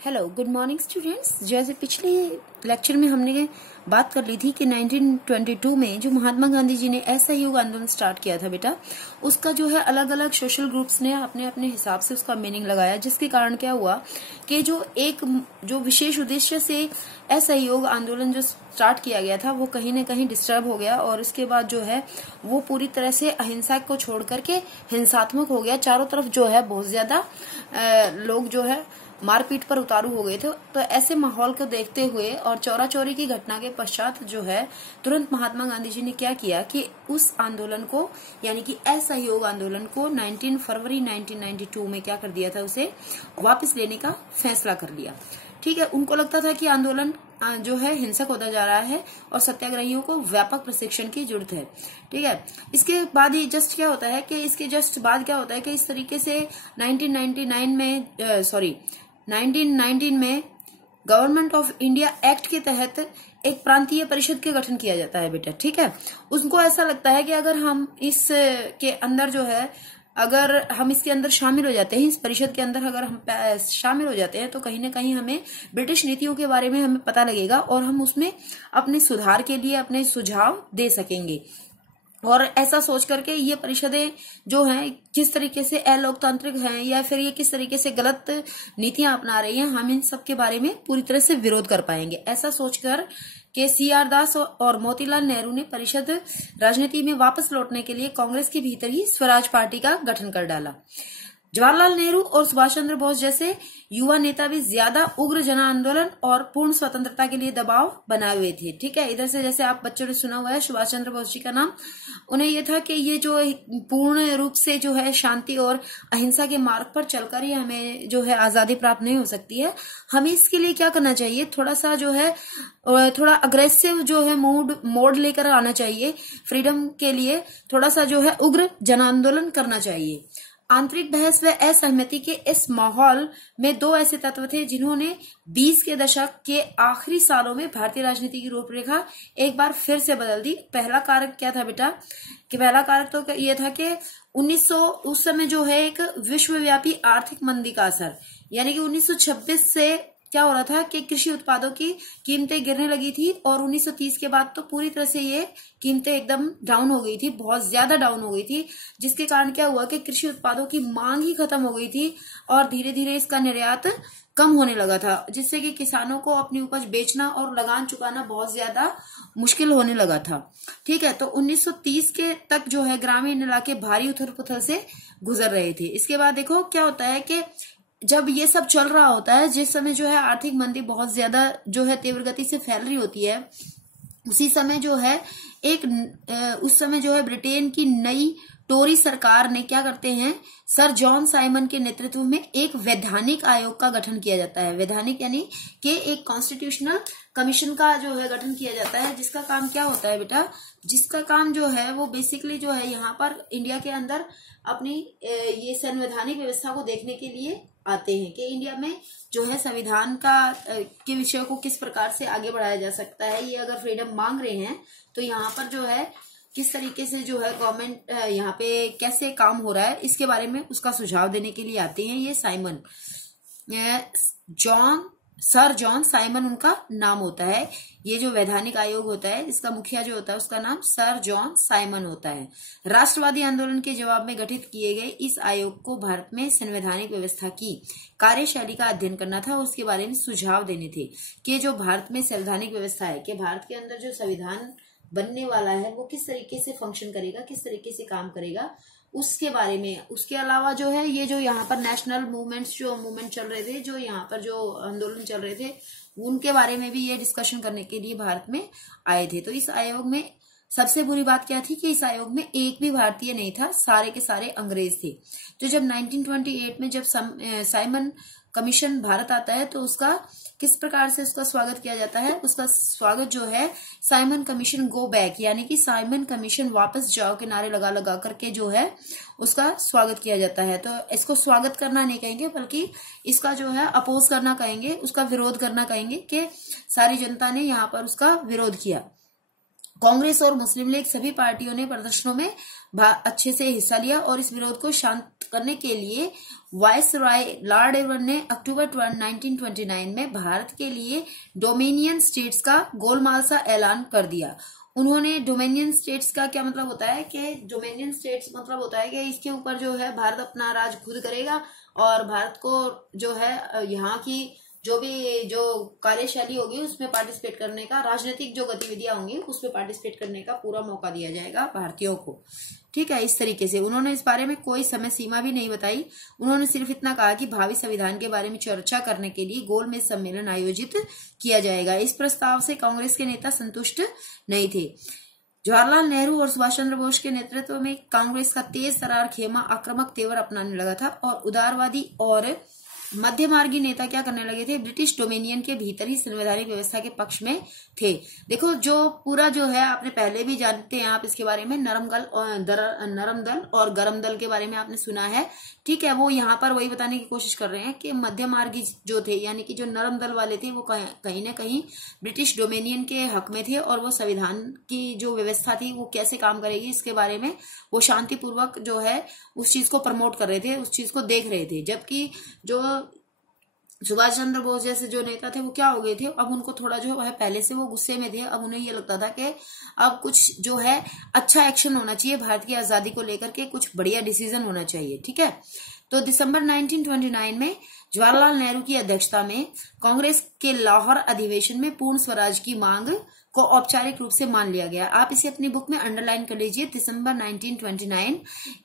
Hello, good morning students. जैसे पिछले lecture में हमने बात कर ली थी कि 1922 में जो महात्मा गांधी जी ने असहयोग आंदोलन स्टार्ट किया था बेटा, उसका जो है अलग अलग सोशल ग्रुप्स ने अपने अपने हिसाब से उसका मीनिंग लगाया, जिसके कारण क्या हुआ कि जो विशेष उद्देश्य से असहयोग आंदोलन जो स्टार्ट किया गया था वो कहीं न कहीं डिस्टर्ब हो गया और उसके बाद जो है वो पूरी तरह से अहिंसा को छोड़ करके हिंसात्मक हो गया। चारों तरफ जो है बहुत ज्यादा लोग जो है मारपीट पर उतारू हो गए थे। तो ऐसे माहौल को देखते हुए और चौरा चौरी की घटना के पश्चात जो है तुरंत महात्मा गांधी जी ने क्या किया कि उस आंदोलन को यानी कि असहयोग आंदोलन को 19 फरवरी 1992 में क्या कर दिया था, उसे वापस लेने का फैसला कर लिया। ठीक है, उनको लगता था कि आंदोलन जो है हिंसक होता जा रहा है और सत्याग्रहियों को व्यापक प्रशिक्षण की जरूरत है। ठीक है, इसके बाद ही जस्ट क्या होता है कि इसके जस्ट बाद क्या होता है कि इस तरीके से 1919 में गवर्नमेंट ऑफ इंडिया एक्ट के तहत एक प्रांतीय परिषद के गठन किया जाता है बेटा। ठीक है, उनको ऐसा लगता है कि अगर हम इसके अंदर जो है अगर हम इसके अंदर शामिल हो जाते हैं, इस परिषद के अंदर अगर हम शामिल हो जाते हैं तो कहीं ना कहीं हमें ब्रिटिश नीतियों के बारे में हमें पता लगेगा और हम उसमें अपने सुधार के लिए अपने सुझाव दे सकेंगे। और ऐसा सोच करके ये परिषदें जो हैं किस तरीके से अलोकतांत्रिक हैं या फिर ये किस तरीके से गलत नीतियां अपना रही हैं, हम इन सब के बारे में पूरी तरह से विरोध कर पाएंगे। ऐसा सोचकर के सीआर दास और मोतीलाल नेहरू ने परिषद राजनीति में वापस लौटने के लिए कांग्रेस के भीतर ही स्वराज पार्टी का गठन कर डाला। जवाहरलाल नेहरू और सुभाष चंद्र बोस जैसे युवा नेता भी ज्यादा उग्र जन आंदोलन और पूर्ण स्वतंत्रता के लिए दबाव बनाए हुए थे। ठीक है, इधर से जैसे आप बच्चों ने सुना हुआ है सुभाष चंद्र बोस जी का नाम, उन्हें यह था कि ये जो पूर्ण रूप से जो है शांति और अहिंसा के मार्ग पर चलकर ही हमें जो है आजादी प्राप्त नहीं हो सकती है। हमें इसके लिए क्या करना चाहिए, थोड़ा सा जो है थोड़ा अग्रेसिव जो है मोड लेकर आना चाहिए। फ्रीडम के लिए थोड़ा सा जो है उग्र जन आंदोलन करना चाहिए। आंतरिक बहस व असहमति के इस माहौल में दो ऐसे तत्व थे जिन्होंने 20 के दशक के आखिरी सालों में भारतीय राजनीति की रूपरेखा एक बार फिर से बदल दी। पहला कारक क्या था बेटा, कि पहला कारक तो ये था कि 1900 उस समय जो है एक विश्वव्यापी आर्थिक मंदी का असर, यानी कि 1926 से क्या हो रहा था कि कृषि उत्पादों की कीमतें गिरने लगी थी और 1930 के बाद तो पूरी तरह से ये कीमतें एकदम डाउन हो गई थी, बहुत ज्यादा डाउन हो गई थी, जिसके कारण क्या हुआ कि कृषि उत्पादों की मांग ही खत्म हो गई थी और धीरे धीरे इसका निर्यात कम होने लगा था, जिससे कि किसानों को अपनी उपज बेचना और लगान चुकाना बहुत ज्यादा मुश्किल होने लगा था। ठीक है, तो 1930 के तक जो है ग्रामीण इलाके भारी उथल पुथल से गुजर रहे थे। इसके बाद देखो क्या होता है कि जब ये सब चल रहा होता है, जिस समय जो है आर्थिक मंदी बहुत ज्यादा जो है तीव्र गति से फैल रही होती है, उसी समय जो है उस समय जो है ब्रिटेन की नई टोरी सरकार ने क्या करते हैं, सर जॉन साइमन के नेतृत्व में एक वैधानिक आयोग का गठन किया जाता है। वैधानिक यानी कि एक कॉन्स्टिट्यूशनल कमीशन का जो है गठन किया जाता है, जिसका काम क्या होता है बेटा, जिसका काम जो है वो बेसिकली जो है यहाँ पर इंडिया के अंदर अपनी ये संवैधानिक व्यवस्था को देखने के लिए आते हैं कि इंडिया में जो है संविधान का के विषय को किस प्रकार से आगे बढ़ाया जा सकता है। ये अगर फ्रीडम मांग रहे हैं तो यहाँ पर जो है किस तरीके से जो है गवर्नमेंट यहाँ पे कैसे काम हो रहा है, इसके बारे में उसका सुझाव देने के लिए आते हैं ये साइमन। सर जॉन साइमन उनका नाम होता है। ये जो वैधानिक आयोग होता है इसका मुखिया जो होता है उसका नाम सर जॉन साइमन होता है। राष्ट्रवादी आंदोलन के जवाब में गठित किए गए इस आयोग को भारत में संवैधानिक व्यवस्था की कार्यशैली का अध्ययन करना था और उसके बारे में सुझाव देने थे कि जो भारत में संवैधानिक व्यवस्था है कि भारत के अंदर जो संविधान बनने वाला है वो किस तरीके से फंक्शन करेगा, किस तरीके से काम करेगा, उसके बारे में। उसके अलावा जो है ये जो यहाँ पर नेशनल मूवमेंट चल रहे थे, जो यहाँ पर जो आंदोलन चल रहे थे, उनके बारे में भी ये डिस्कशन करने के लिए भारत में आए थे। तो इस आयोग में सबसे बुरी बात क्या थी कि इस आयोग में एक भी भारतीय नहीं था, सारे के सारे अंग्रेज थे। तो जब 1928 में जब साइमन कमीशन भारत आता है तो उसका किस प्रकार से उसका स्वागत किया जाता है, उसका स्वागत जो है साइमन कमीशन गो बैक यानी कि साइमन कमीशन वापस जाओ के नारे लगा लगा करके जो है उसका स्वागत किया जाता है। तो इसको स्वागत करना नहीं कहेंगे बल्कि इसका जो है अपोज करना कहेंगे, उसका विरोध करना कहेंगे कि सारी जनता ने यहाँ पर उसका विरोध किया। कांग्रेस और मुस्लिम लीग सभी पार्टियों ने प्रदर्शनों में अच्छे से हिस्सा लिया और इस विरोध को शांत करने के लिए वायसराय लॉर्ड इरविन ने अक्टूबर 1929 में भारत के लिए डोमिनियन स्टेट्स का गोलमाल सा ऐलान कर दिया। उन्होंने डोमिनियन स्टेट्स का क्या मतलब होता है कि डोमिनियन स्टेट्स मतलब होता है कि इसके ऊपर जो है भारत अपना राज खुद करेगा और भारत को जो है यहाँ की जो कार्यशैली होगी उसमें पार्टिसिपेट करने का, राजनीतिक जो गतिविधियां होंगी उसमें पार्टिसिपेट करने का पूरा मौका दिया जाएगा भारतीयों को। ठीक है, इस तरीके से उन्होंने इस बारे में कोई समय सीमा भी नहीं बताई। उन्होंने सिर्फ इतना कहा कि भावी संविधान के बारे में चर्चा करने के लिए गोलमेज सम्मेलन आयोजित किया जाएगा। इस प्रस्ताव से कांग्रेस के नेता संतुष्ट नहीं थे। जवाहरलाल नेहरू और सुभाष चंद्र बोस के नेतृत्व में कांग्रेस का तेज तर्रार खेमा आक्रामक तेवर अपनाने लगा था और उदारवादी और मध्यमार्गी नेता क्या करने लगे थे, ब्रिटिश डोमिनियन के भीतर ही संवैधानिक व्यवस्था के पक्ष में थे। देखो जो पूरा जो है आपने पहले भी जानते हैं आप इसके बारे में, नरम दल और गरम दल के बारे में आपने सुना है। ठीक है, वो यहाँ पर वही बताने की कोशिश कर रहे हैं कि मध्यमार्गी जो थे यानी कि जो नरम दल वाले थे वो कहीं ना कहीं ब्रिटिश डोमिनियन के हक में थे और वो संविधान की जो व्यवस्था थी वो कैसे काम करेगी इसके बारे में वो शांतिपूर्वक जो है उस चीज को प्रमोट कर रहे थे, उस चीज को देख रहे थे। जबकि जो सुभाष चंद्र बोस जैसे जो नेता थे वो क्या हो गए थे, अब उनको थोड़ा जो है पहले से वो गुस्से में थे, अब उन्हें ये लगता था कि अब कुछ जो है अच्छा एक्शन होना चाहिए, भारत की आजादी को लेकर के कुछ बढ़िया डिसीजन होना चाहिए। ठीक है, तो दिसंबर 1929 में जवाहरलाल नेहरू की अध्यक्षता में कांग्रेस के लाहौर अधिवेशन में पूर्ण स्वराज की मांग को औपचारिक रूप से मान लिया गया। आप इसे अपनी बुक में अंडरलाइन कर लीजिए, दिसंबर 1929।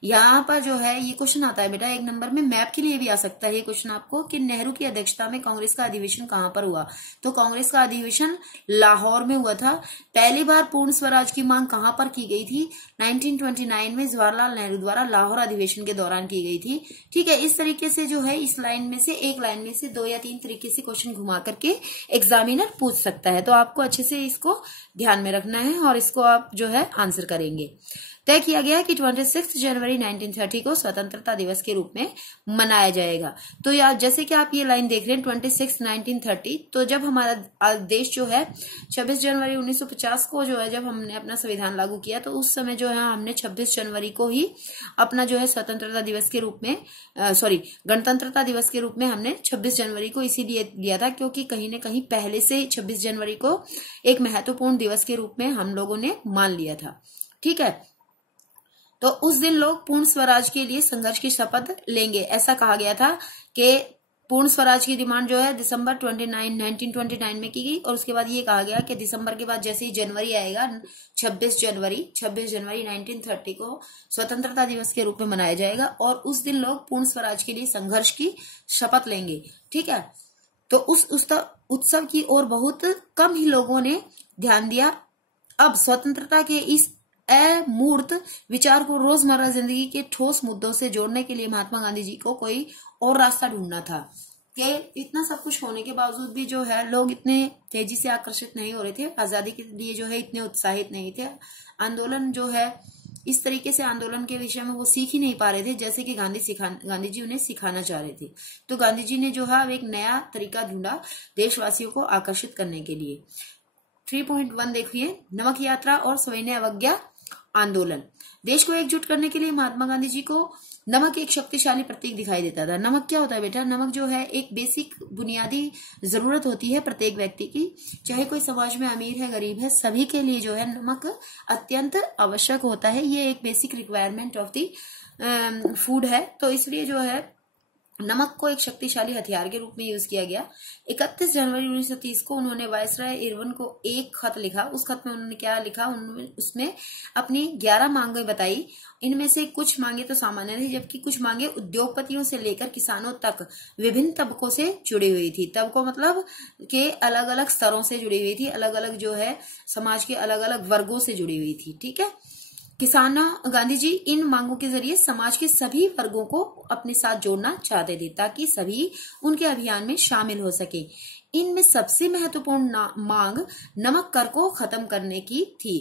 यहाँ पर जो है ये क्वेश्चन आता है बेटा एक नंबर में, मैप के लिए भी आ सकता है ये क्वेश्चन आपको कि नेहरू की अध्यक्षता में कांग्रेस का अधिवेशन कहाँ पर हुआ। तो कांग्रेस का अधिवेशन लाहौर में हुआ था। पहली बार पूर्ण स्वराज की मांग कहाँ पर की गई थी, 1929 में जवाहरलाल नेहरू द्वारा लाहौर अधिवेशन के दौरान की गई थी। ठीक है, इस तरीके से जो है इस लाइन में से एक लाइन में से 2 या 3 तरीके से क्वेश्चन घुमा करके एग्जामिनर पूछ सकता है। तो आपको अच्छे से इसको ध्यान में रखना है और इसको आप जो है आंसर करेंगे। तय किया गया कि 26 जनवरी 1930 को स्वतंत्रता दिवस के रूप में मनाया जाएगा। तो यार जैसे कि आप ये लाइन देख रहे हैं 26 1930, तो जब हमारा देश जो है 26 जनवरी 1950 को जो है जब हमने अपना संविधान लागू किया तो उस समय जो है हमने 26 जनवरी को ही अपना जो है स्वतंत्रता दिवस के रूप में गणतंत्रता दिवस के रूप में हमने 26 जनवरी को इसीलिए लिया था क्योंकि कहीं न कहीं पहले से 26 जनवरी को एक महत्वपूर्ण दिवस के रूप में हम लोगों ने मान लिया था। ठीक है, तो उस दिन लोग पूर्ण स्वराज के लिए संघर्ष की शपथ लेंगे। ऐसा कहा गया था कि पूर्ण स्वराज की डिमांड जो है दिसंबर 1929 में की गई और उसके बाद ये कहा गया कि दिसंबर के बाद जैसे ही जनवरी आएगा 26 जनवरी 1930 को स्वतंत्रता दिवस के रूप में मनाया जाएगा और उस दिन लोग पूर्ण स्वराज के लिए संघर्ष की शपथ लेंगे। ठीक है, तो उस उत्सव की ओर बहुत कम ही लोगों ने ध्यान दिया। अब स्वतंत्रता के इस अमूर्त विचार को रोजमर्रा जिंदगी के ठोस मुद्दों से जोड़ने के लिए महात्मा गांधी जी को कोई और रास्ता ढूंढना था कि इतना सब कुछ होने के बावजूद भी जो है लोग इतने तेजी से आकर्षित नहीं हो रहे थे, आजादी के लिए जो है इतने उत्साहित नहीं थे। आंदोलन जो है इस तरीके से आंदोलन के विषय में वो सीख ही नहीं पा रहे थे जैसे कि गांधी जी उन्हें सिखाना चाह रहे थे। तो गांधी जी ने जो है अब एक नया तरीका ढूंढा देशवासियों को आकर्षित करने के लिए। 3.1 देखिए, नमक यात्रा और सविनय अवज्ञा आंदोलन। देश को एकजुट करने के लिए महात्मा गांधी जी को नमक एक शक्तिशाली प्रतीक दिखाई देता था। नमक क्या होता है बेटा, नमक जो है एक बेसिक बुनियादी जरूरत होती है प्रत्येक व्यक्ति की, चाहे कोई समाज में अमीर है गरीब है, सभी के लिए जो है नमक अत्यंत आवश्यक होता है। ये एक basic requirement of the food है। तो इसलिए जो है नमक को एक शक्तिशाली हथियार के रूप में यूज किया गया। 31 जनवरी 1930 को उन्होंने वायसराय इरविन को एक खत लिखा। उस खत में उन्होंने क्या लिखा, उसमें अपनी 11 मांगें बताई। इनमें से कुछ मांगे तो सामान्य थी जबकि कुछ मांगे उद्योगपतियों से लेकर किसानों तक विभिन्न तबकों से जुड़ी हुई थी। तबकों मतलब के अलग अलग स्तरों से जुड़ी हुई थी, अलग अलग जो है समाज के अलग अलग वर्गों से जुड़ी हुई थी। ठीक है, गांधी जी इन मांगों के जरिए समाज के सभी वर्गों को अपने साथ जोड़ना चाहते थे ताकि सभी उनके अभियान में शामिल हो सके। इनमें सबसे महत्वपूर्ण मांग नमक कर को खत्म करने की थी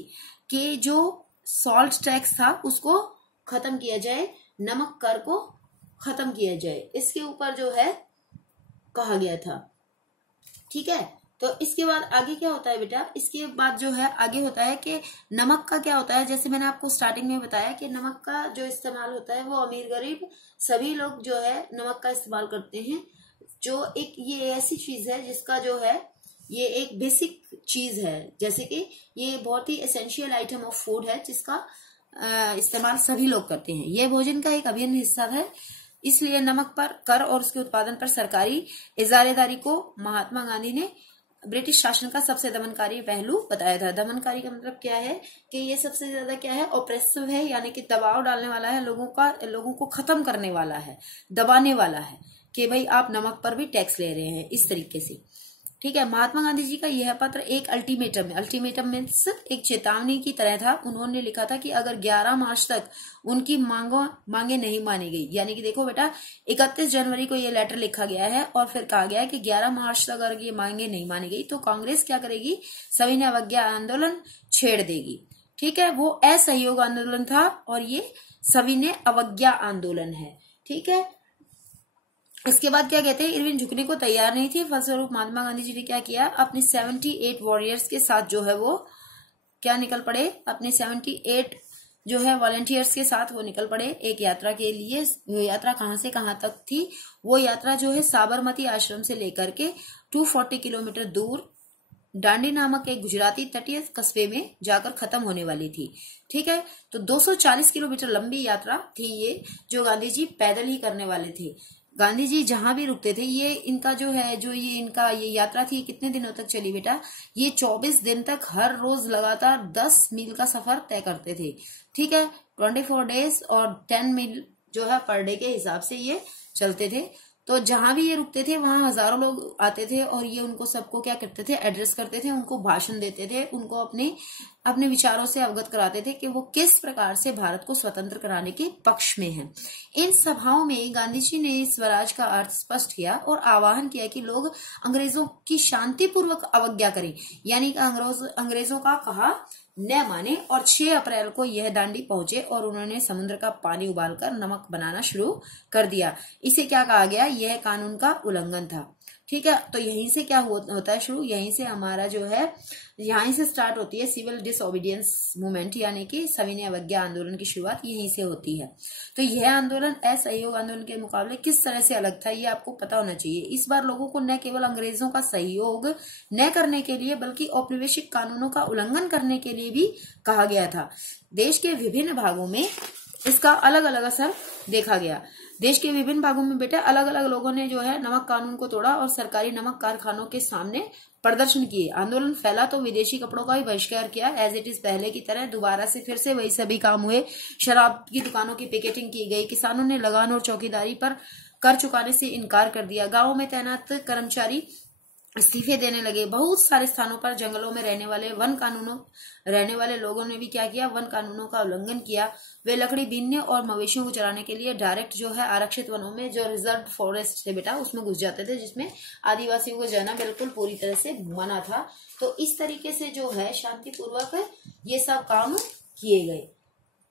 कि जो सॉल्ट टैक्स था उसको खत्म किया जाए, नमक कर को खत्म किया जाए, इसके ऊपर जो है कहा गया था। ठीक है, तो इसके बाद आगे क्या होता है बेटा, इसके बाद जो है आगे होता है कि नमक का क्या होता है। जैसे मैंने आपको स्टार्टिंग में बताया कि नमक का जो इस्तेमाल होता है वो अमीर गरीब सभी लोग जो है नमक का इस्तेमाल करते हैं। जो एक ये ऐसी चीज है जिसका जो है ये एक बेसिक चीज है, जैसे कि ये बहुत ही एसेंशियल आइटम ऑफ फूड है जिसका इस्तेमाल सभी लोग करते हैं। यह भोजन का एक अभिन्न हिस्सा है, इसलिए नमक पर कर और उसके उत्पादन पर सरकारी इजारेदारी को महात्मा गांधी ने ब्रिटिश शासन का सबसे दमनकारी पहलू बताया था। दमनकारी का मतलब क्या है कि ये सबसे ज्यादा क्या है, ऑप्रेसिव है, यानी कि दबाव डालने वाला है, लोगों को खत्म करने वाला है, दबाने वाला है कि भाई आप नमक पर भी टैक्स ले रहे हैं, इस तरीके से। ठीक है, महात्मा गांधी जी का यह पत्र एक अल्टीमेटम मीन्स एक चेतावनी की तरह था। उन्होंने लिखा था कि अगर 11 मार्च तक उनकी मांगे नहीं मानी गई, यानी कि देखो बेटा 31 जनवरी को ये लेटर लिखा गया है और फिर कहा गया है कि 11 मार्च तक अगर ये मांगे नहीं मानी गई तो कांग्रेस क्या करेगी, सविनय अवज्ञा आंदोलन छेड़ देगी। ठीक है, वो असहयोग आंदोलन था और ये सविनय अवज्ञा आंदोलन है। ठीक है, इसके बाद क्या कहते हैं, इरविन झुकने को तैयार नहीं थी, फलस्वरूप महात्मा गांधी जी ने क्या किया, अपने 78 वॉरियर्स के साथ जो है वो क्या निकल पड़े, अपने 78 जो है वॉलंटियर्स के साथ वो निकल पड़े एक यात्रा के लिए। वो यात्रा कहां से कहां तक थी, वो यात्रा जो है साबरमती आश्रम से लेकर के 240 किलोमीटर दूर डांडी नामक एक गुजराती तटीय कस्बे में जाकर खत्म होने वाली थी। ठीक है, तो 240 किलोमीटर लंबी यात्रा थी ये, जो गांधी जी पैदल ही करने वाले थे। गांधी जी जहां भी रुकते थे, ये इनका जो है ये यात्रा थी, कितने दिनों तक चली बेटा, ये 24 दिन तक हर रोज लगातार 10 मील का सफर तय करते थे। ठीक है, 24 डेज और 10 मील जो है पर डे के हिसाब से ये चलते थे। तो जहां भी ये रुकते थे वहां हजारों लोग आते थे और ये उनको सबको क्या करते थे, एड्रेस करते थे, उनको भाषण देते थे, उनको अपने विचारों से अवगत कराते थे कि वो किस प्रकार से भारत को स्वतंत्र कराने के पक्ष में हैं। इन सभाओं में गांधी जी ने स्वराज का अर्थ स्पष्ट किया और आह्वान किया कि लोग अंग्रेजों की शांतिपूर्वक अवज्ञा करें, यानी अंग्रेजों का कहा न माने। और 6 अप्रैल को यह दांडी पहुंचे और उन्होंने समुद्र का पानी उबालकर नमक बनाना शुरू कर दिया। इसे क्या कहा गया, यह कानून का उल्लंघन था। ठीक है, तो यहीं से क्या होता है शुरू, यहीं से हमारा जो है यहीं से स्टार्ट होती है सिविल डिसओबीडियंस मूवमेंट, यानी कि सविनय अवज्ञा आंदोलन की शुरुआत यहीं से होती है। तो यह आंदोलन असहयोग आंदोलन के मुकाबले किस तरह से अलग था, ये आपको पता होना चाहिए। इस बार लोगों को न केवल अंग्रेजों का सहयोग न करने के लिए बल्कि औपनिवेशिक कानूनों का उल्लंघन करने के लिए भी कहा गया था। देश के विभिन्न भागों में इसका अलग अलग असर देखा गया। देश के विभिन्न भागों में बेटा अलग अलग लोगों ने जो है नमक कानून को तोड़ा और सरकारी नमक कारखानों के सामने प्रदर्शन किए। आंदोलन फैला तो विदेशी कपड़ों का भी बहिष्कार किया, एज इट इज पहले की तरह दोबारा से फिर से वही सभी काम हुए। शराब की दुकानों की पिकेटिंग की गई, किसानों ने लगान और चौकीदारी पर कर चुकाने से इनकार कर दिया, गाँवों में तैनात कर्मचारी इस्तीफे देने लगे। बहुत सारे स्थानों पर जंगलों में रहने वाले लोगों ने भी क्या किया, वन कानूनों का उल्लंघन किया। वे लकड़ी बीनने और मवेशियों को चराने के लिए डायरेक्ट जो है आरक्षित वनों में, जो रिजर्व फॉरेस्ट थे बेटा, उसमें घुस जाते थे, जिसमें आदिवासियों को जाना बिल्कुल पूरी तरह से मना था। तो इस तरीके से जो है शांतिपूर्वक ये सब काम किए गए।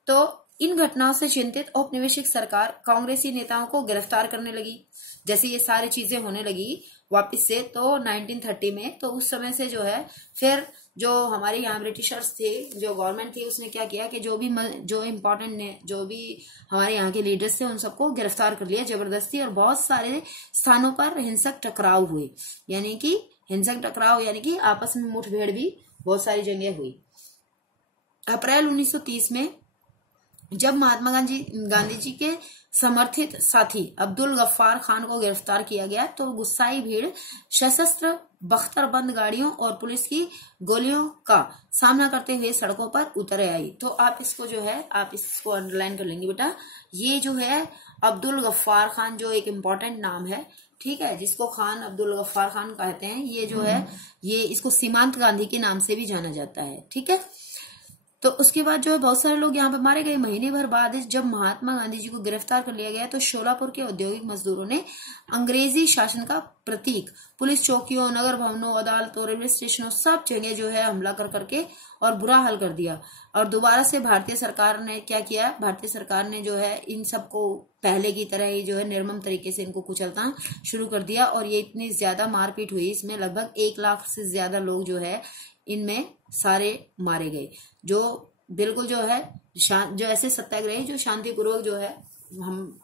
तो इन घटनाओं से चिंतित औपनिवेशिक सरकार कांग्रेसी नेताओं को गिरफ्तार करने लगी। जैसे ये सारी चीजें होने लगी वापस से तो 1930 में, तो उस समय से जो है फिर जो हमारे यहाँ ब्रिटिशर्स थे, जो गवर्नमेंट थी, उसने क्या किया कि जो इम्पोर्टेंट ने, जो भी हमारे यहाँ के लीडर्स थे, उन सबको गिरफ्तार कर लिया जबरदस्ती। और बहुत सारे स्थानों पर हिंसक टकराव हुए, यानी कि आपस में मुठभेड़ भी बहुत सारी जगह हुई। अप्रैल 1930 में जब महात्मा गांधी जी के समर्थित साथी अब्दुल गफ्फार खान को गिरफ्तार किया गया तो गुस्साई भीड़ सशस्त्र बख्तरबंद गाड़ियों और पुलिस की गोलियों का सामना करते हुए सड़कों पर उतर आई। तो आप इसको अंडरलाइन कर लेंगे बेटा। ये जो है अब्दुल गफ्फार खान, जो एक इम्पोर्टेंट नाम है, ठीक है, जिसको खान अब्दुल गफ्फार खान कहते हैं, ये जो है ये इसको सीमांत गांधी के नाम से भी जाना जाता है। ठीक है, तो उसके बाद जो है बहुत सारे लोग यहाँ पे मारे गए। महीने भर बाद जब महात्मा गांधी जी को गिरफ्तार कर लिया गया तो शोलापुर के औद्योगिक मजदूरों ने अंग्रेजी शासन का प्रतीक पुलिस चौकियों, नगर भवनों, अदालतों, रेलवे स्टेशनों, सब जगह जो है हमला कर करके और बुरा हाल कर दिया। और दोबारा से भारतीय सरकार ने क्या किया, भारतीय सरकार ने जो है इन सबको पहले की तरह ही जो है निर्मम तरीके से इनको कुचलना शुरू कर दिया। और ये इतनी ज्यादा मारपीट हुई, इसमें लगभग 1 लाख से ज्यादा लोग जो है इनमें सारे मारे गए। जो बिल्कुल जो है जो ऐसे सत्याग्रही जो शांतिपूर्वक जो है हम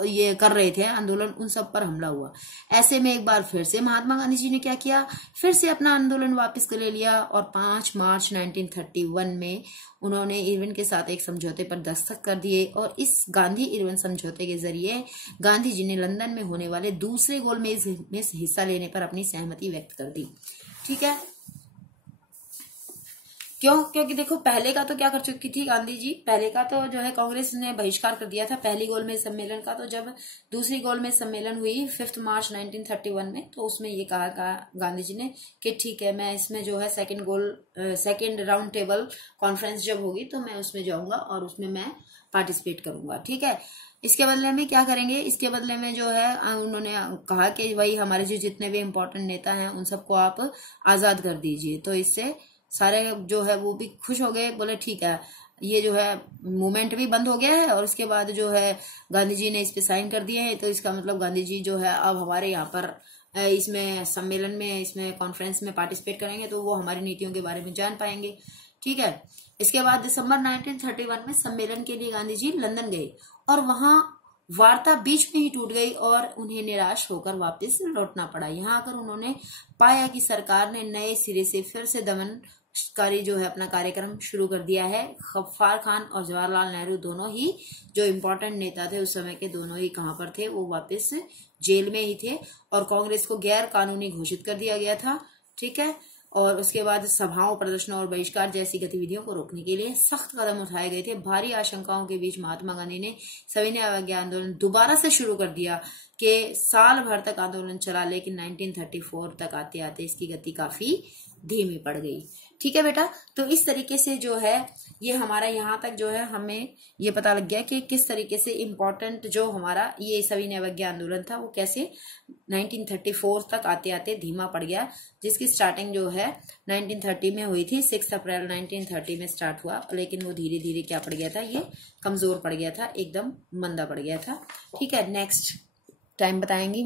ये कर रहे थे आंदोलन, उन सब पर हमला हुआ। ऐसे में एक बार फिर से महात्मा गांधी जी ने क्या किया, फिर से अपना आंदोलन वापस कर ले लिया और 5 मार्च 1931 में उन्होंने इरविन के साथ एक समझौते पर दस्तखत कर दिए। और इस गांधी इरविन समझौते के जरिए गांधी जी ने लंदन में होने वाले दूसरे गोलमेज में हिस्सा लेने पर अपनी सहमति व्यक्त कर दी। ठीक है, क्यों? क्योंकि देखो पहले का तो क्या कर चुकी थी गांधी जी, पहले का तो जो है कांग्रेस ने बहिष्कार कर दिया था पहली गोलमेज सम्मेलन का। तो जब दूसरी गोलमेज सम्मेलन हुई 5 मार्च 1931 में, तो उसमें ये कहा गांधी जी ने कि ठीक है, मैं इसमें जो है सेकंड राउंड टेबल कॉन्फ्रेंस जब होगी तो मैं उसमें जाऊंगा और उसमें मैं पार्टिसिपेट करूंगा। ठीक है, इसके बदले में क्या करेंगे, इसके बदले में जो है उन्होंने कहा कि वही हमारे जो जितने भी इम्पोर्टेंट नेता हैं उन सबको आप आजाद कर दीजिए। तो इससे सारे जो है वो भी खुश हो गए, बोले ठीक है, ये जो है मूवमेंट भी बंद हो गया है। और उसके बाद जो है गांधी जी ने इस पे साइन कर दिए हैं, तो इसका मतलब गांधी जी जो है अब हमारे यहाँ पर इसमें सम्मेलन में, इसमें कॉन्फ्रेंस में पार्टिसिपेट करेंगे, तो वो हमारी नीतियों के बारे में जान पाएंगे। ठीक है, इसके बाद दिसंबर 1931 में सम्मेलन के लिए गांधी जी लंदन गए और वहां वार्ता बीच में ही टूट गई और उन्हें निराश होकर वापस लौटना पड़ा। यहाँ आकर उन्होंने पाया कि सरकार ने नए सिरे से फिर से दमनकारी जो है अपना कार्यक्रम शुरू कर दिया है। गफ्फार खान और जवाहरलाल नेहरू दोनों ही जो इम्पोर्टेंट नेता थे उस समय के, दोनों ही कहाँ पर थे, वो वापस जेल में ही थे। और कांग्रेस को गैर कानूनी घोषित कर दिया गया था। ठीक है, और उसके बाद सभाओं, प्रदर्शनों और बहिष्कार जैसी गतिविधियों को रोकने के लिए सख्त कदम उठाए गए थे। भारी आशंकाओं के बीच महात्मा गांधी ने सविनय अवज्ञा आंदोलन दोबारा से शुरू कर दिया कि साल भर तक आंदोलन चला, लेकिन 1934 तक आते आते इसकी गति काफी धीमी पड़ गई। ठीक है बेटा, तो इस तरीके से जो है ये हमारा यहाँ तक जो है हमें ये पता लग गया कि किस तरीके से इम्पोर्टेंट जो हमारा ये सविनय अवज्ञा आंदोलन था वो कैसे 1934 तक आते आते धीमा पड़ गया, जिसकी स्टार्टिंग जो है 1930 में हुई थी। 6 अप्रैल 1930 में स्टार्ट हुआ, लेकिन वो धीरे धीरे क्या पड़ गया था, ये कमजोर पड़ गया था, एकदम मंदा पड़ गया था। ठीक है, नेक्स्ट टाइम बताएंगी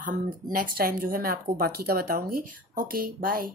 हम, नेक्स्ट टाइम जो है मैं आपको बाकी का बताऊंगी। Okay, bye.